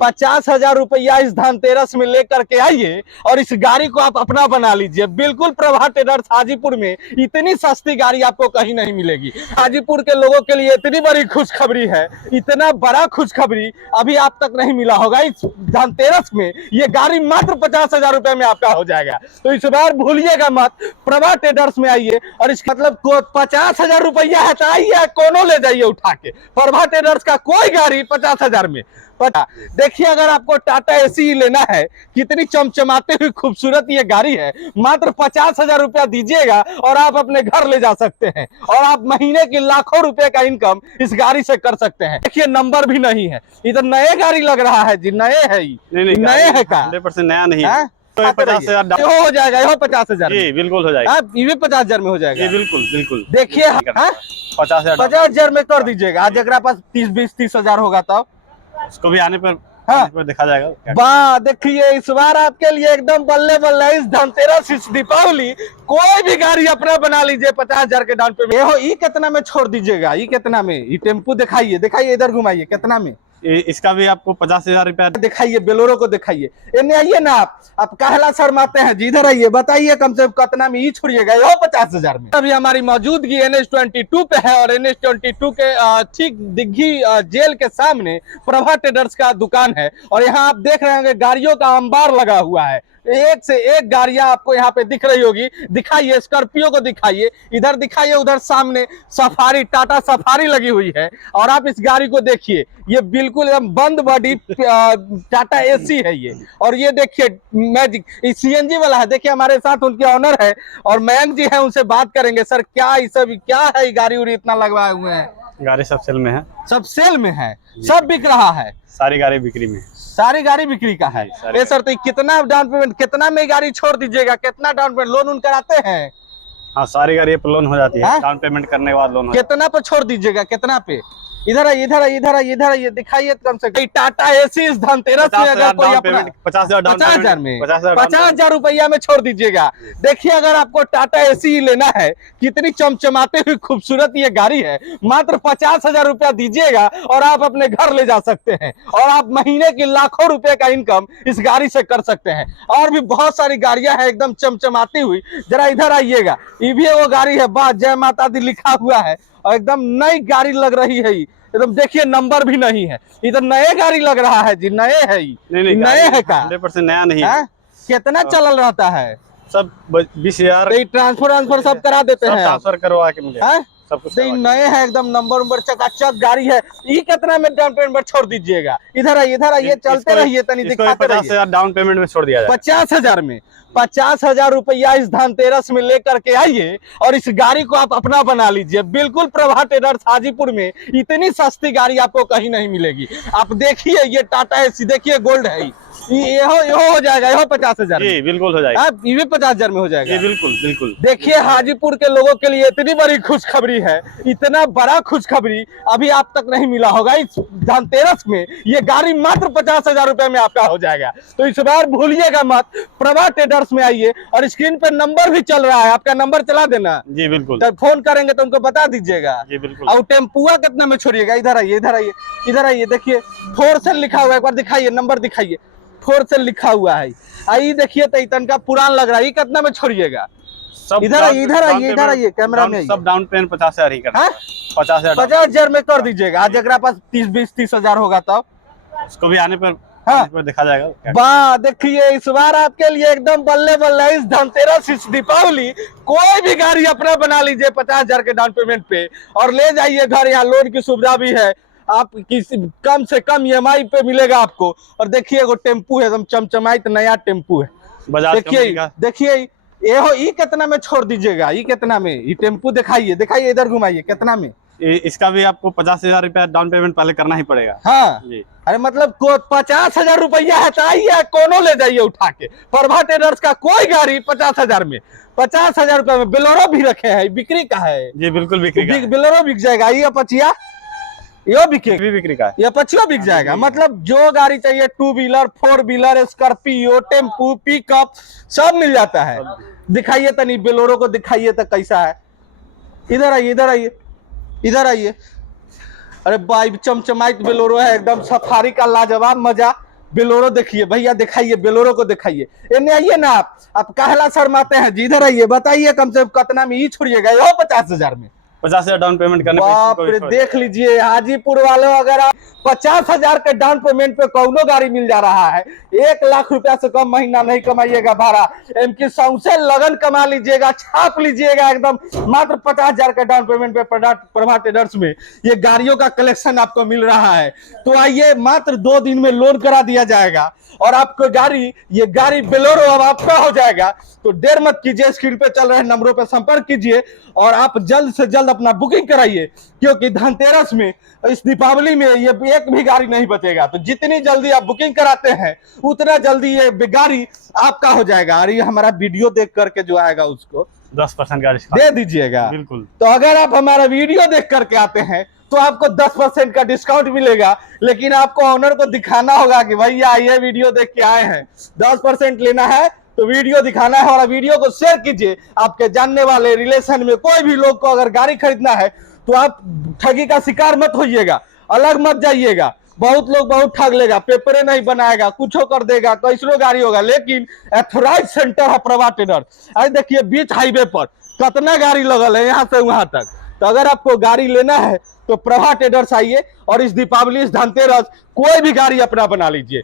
50,000 रुपया इस धनतेरस में लेकर के आइए और इस गाड़ी को आप अपना बना लीजिए। बिल्कुल प्रभा ट्रेडर्स हाजीपुर में इतनी सस्ती गाड़ी आपको कहीं नहीं मिलेगी। हाजीपुर के लोगों के लिए इतनी बड़ी खुशखबरी है, इतना बड़ा खुशखबरी अभी आप तक नहीं मिला होगा। इस धनतेरस में ये गाड़ी मात्र 50,000 रुपए में आपका हो जाएगा। तो इस बार भूलिएगा मत, प्रभा ट्रेडर्स में आइए और इस मतलब 50,000 रुपया है तो आइए कोनो ले जाइए उठा के। प्रभा ट्रेडर्स का कोई गाड़ी 50,000 में। देखिए, अगर आपको टाटा एसी लेना है, कितनी चमचमाते हुई खूबसूरत ये गाड़ी है, मात्र 50,000 रुपया दीजिएगा और आप अपने घर ले जा सकते हैं और आप महीने की लाखों रुपए का इनकम इस गाड़ी से कर सकते हैं। देखिए, नंबर भी नहीं है, इधर नए गाड़ी लग रहा है जी, नए है, नए है का 100% नया नहीं है। तो 50,000 हो जाएगा, यह 50,000 जी बिल्कुल हो जाएगा, ये भी 50,000 में हो जाएगा जी बिल्कुल बिल्कुल। देखिए 50,000 में कर दीजिएगा। आज अगर पास 30,000 होगा तब उसको भी आने पर देखा जाएगा। वाह, देखिए इस बार आपके लिए एकदम बल्ले बल्ले, इस धनतेरस इस दीपावली कोई भी गाड़ी अपना बना लीजिए 50,000 के डाउन पेमेंट। ये कितना में छोड़ दीजिएगा? ये कितना में? ये टेम्पू दिखाइए, इधर घुमाइए, कितना में? इसका भी आपको 50,000 रुपया दिखाइए, बेलोरो को दिखाइए। इन्हें आइए ना, आप कहला शर्माते हैं जी, इधर आइए, बताइए कम से कम कितना में ये छोड़िएगा? यह 50,000 में। अभी हमारी मौजूदगी NH22 पे है और NH22 के ठीक दिग्घी जेल के सामने प्रभा ट्रेडर्स का दुकान है और यहाँ आप देख रहे होंगे गाड़ियों का अंबार लगा हुआ है। एक से एक गाड़ियां आपको यहाँ पे दिख रही होगी। दिखाइए, स्कॉर्पियो को दिखाइए, इधर दिखाइए, उधर सामने सफारी, टाटा सफारी लगी हुई है और आप इस गाड़ी को देखिए, ये बिल्कुल एकदम बंद बॉडी टाटा एसी है ये। और ये देखिए मैजिक CNG वाला है। देखिए हमारे साथ उनके ऑनर है और मयंक जी है, उनसे बात करेंगे। सर, क्या ये सब क्या है? गाड़ी उड़ी इतना लगवाए हुए हैं? गाड़ी सब सेल में है, सब सेल में है, सब बिक रहा है, सारी गाड़ी बिक्री में, सारी गाड़ी बिक्री का है। ये सर, तो कितना डाउन पेमेंट, कितना में गाड़ी छोड़ दीजिएगा? कितना डाउन पेमेंट, लोन कराते हैं? हाँ, सारी गाड़ी पे लोन हो जाती है। डाउन पेमेंट करने के बाद लोन। कितना पे छोड़ दीजिएगा? कितना पे? इधर आइए, इधर आइए, इधर आइए, इधर आइए, दिखाइए कम से कम। टाटा एसी इस धनतेरस में अगर कोई अपना 50,000 में 50,000 रुपया में छोड़ दीजिएगा। देखिए, अगर आपको टाटा एसी लेना है, कितनी चमचमाते हुई खूबसूरत ये गाड़ी है, मात्र 50,000 रुपया दीजिएगा और आप अपने घर ले जा सकते हैं और आप महीने की लाखों रुपए का इनकम इस गाड़ी से कर सकते हैं। और भी बहुत सारी गाड़ियां हैं एकदम चमचमाती हुई। जरा इधर आइएगा, ये भी वो गाड़ी है, बा जय माता दी लिखा हुआ है और एकदम नई गाड़ी लग रही है एकदम। देखिए, नंबर भी नहीं है, इधर नए गाड़ी लग रहा है जी, नए है, नए है का 100% नया नहीं है। कितना चल रहता है? सब 20,000 ट्रांसफर सब करा देते हैं, ट्रांसफर करवा के मिलेगा सब कुछ। नए हैं एकदम, नंबर चकाचक गाड़ी है। ये कितना में डाउन पेमेंट छोड़ दीजिएगा? इधर आइए, इधर आइए, चलते रहिए, तनी दिखाते रहिए। 50,000 डाउन पेमेंट में छोड़ दिया जाए। 50,000 में 50,000 रुपया इस धनतेरस में लेकर के आइए और इस गाड़ी को आप अपना बना लीजिए। बिल्कुल प्रभा ट्रेडर्स हाजीपुर में इतनी सस्ती गाड़ी आपको कहीं नहीं मिलेगी। आप देखिए, ये टाटा एसी देखिए, गोल्ड है, ये हो जाएगा, यह 50,000 जी बिल्कुल हो जाएगा। ये भी 50,000 में हो जाएगा, जी बिल्कुल बिल्कुल। देखिए, हाजीपुर के लोगों के लिए इतनी बड़ी खुशखबरी है, इतना बड़ा खुशखबरी अभी आप तक नहीं मिला होगा। इस धनतेरस में ये गाड़ी मात्र 50,000 रुपए में आपका हो जाएगा। तो इस बार भूलिएगा मत, प्रभा ट्रेडर्स में आइए और स्क्रीन पर नंबर भी चल रहा है, आपका नंबर चला देना। जी बिल्कुल। तो फोन करेंगे तो उनको बता दीजिएगा। जी बिल्कुल। और टेम्पुआ कितना में छोड़िएगा? इधर आइए, इधर आइए, इधर आइए, देखिए 4 से लिखा हुआ है, एक बार दिखाइए, नंबर दिखाइए, 4 से लिखा हुआ है। आई देखिए, तो इतन का पुरान लग रहा है, कितना में छोड़िएगा? इधर आइए, इधर आइए, इधर आइए, कैमरा में सब डाउन पेमेंट 50,000 ही करना है। 50,000 में कर दीजिएगा। आज अगर पास 20-30,000 होगा तब उसको भी आने पर देखा जाएगा। वाह, देखिए इस बार आपके लिए एकदम बल्ले बल्ले, इस धनतेरस इस दीपावली कोई भी गाड़ी अपना बना लीजिए 50,000 के डाउन पेमेंट पे और ले जाइए घर। यहाँ लोन की सुविधा भी है, आप किसी कम से कम EMI पे मिलेगा आपको। और देखिए, एगो टेम्पू है, एकदम चमचमाइत नया टेम्पू है। देखिए ये कितना में छोड़ दीजिएगा? ये कितना में? ये टेम्पू दिखाइए, इधर घुमाइए, कितना में? इसका भी आपको 50,000 रुपया डाउन पेमेंट पहले करना ही पड़ेगा। हाँ जी। अरे मतलब 50,000 रुपया है तो आइए कोनो ले जाइए उठा के। प्रभा ट्रेडर्स का कोई गाड़ी 50,000 में, 50,000 रुपए में। बेलोरो भी रखे हैं, बिक्री का है जी बिल्कुल बिक्री का। बेलोरो बिक जाएगा। ये पचिया यो बिक्री का, ये पचिया बिक जाएगा। मतलब जो गाड़ी चाहिए, 2 wheeler 4 wheeler, Scorpio, tempo, pickup सब मिल जाता है। दिखाइए तनी बेलोरो को, दिखाइए तो कैसा है। इधर आइए, इधर आइए, इधर आइए। अरे भाई, चमचमाइत बेलोरो है, एकदम सफारी का लाजवाब मजा। बेलोरो देखिए भैया, दिखाइए बेलोरो को दिखाइए। इन्हें आइए ना, आप काहला शर्माते हैं जी, इधर आइए, बताइए कम से कम कितना में ही छोड़िएगा, यो 50,000 में। 50,000 डाउन पेमेंट करने पे बाप इसको भी रे, छोड़ देख लीजिए हाजीपुर वालों, अगर आप 50,000 के डाउन पेमेंट पे कौनो गाड़ी मिल जा रहा है, 1 लाख रुपया से कम महीना नहीं कमाइएगा भाड़ा, इनकी सौंसे लगन कमा लीजिएगा, छाप लीजिएगा एकदम। मात्र 50,000 के डाउन पेमेंट पे प्रभा ट्रेडर्स में ये गाड़ियों का कलेक्शन आपको मिल रहा है। तो आइए, मात्र 2 दिन में लोन करा दिया जाएगा और आपको गाड़ी, ये गाड़ी बेलोरो अब आपका हो जाएगा। तो देर मत कीजिए, स्क्रीन पे चल रहे नंबरों पर संपर्क कीजिए और आप जल्द से जल्द अपना बुकिंग कराइए, क्योंकि धनतेरस में, इस दीपावली में ये एक भी गाड़ी नहीं बचेगा। तो जितनी जल्दी आप बुकिंग कराते हैं उतना जल्दी ये गाड़ी आपका हो जाएगा। और ये हमारा वीडियो देख करके जो आएगा उसको 10% का दे दीजिएगा। बिल्कुल। तो अगर आप हमारा वीडियो देख करके आते हैं तो आपको 10% का डिस्काउंट मिलेगा, लेकिन आपको ऑनर को दिखाना होगा कि भैया ये वीडियो देख के आए हैं, 10% लेना है तो वीडियो दिखाना है और वीडियो को शेयर कीजिए। आपके जानने वाले रिलेशन में कोई भी लोग को अगर गाड़ी खरीदना है तो आप ठगी का शिकार मत होइएगा, अलग मत जाइएगा। बहुत लोग बहुत ठग लेगा, पेपरे नहीं बनाएगा, कुछ कर देगा, कैसरो गाड़ी होगा, लेकिन एथोराइज सेंटर है प्रभा ट्रेडर्स। आज देखिए बीच हाईवे पर कितना गाड़ी लगल है यहाँ से वहां तक। तो अगर आपको गाड़ी लेना है तो प्रभा ट्रेडर्स आइए और इस दीपावली, इस धनतेरस कोई भी गाड़ी अपना बना लीजिए।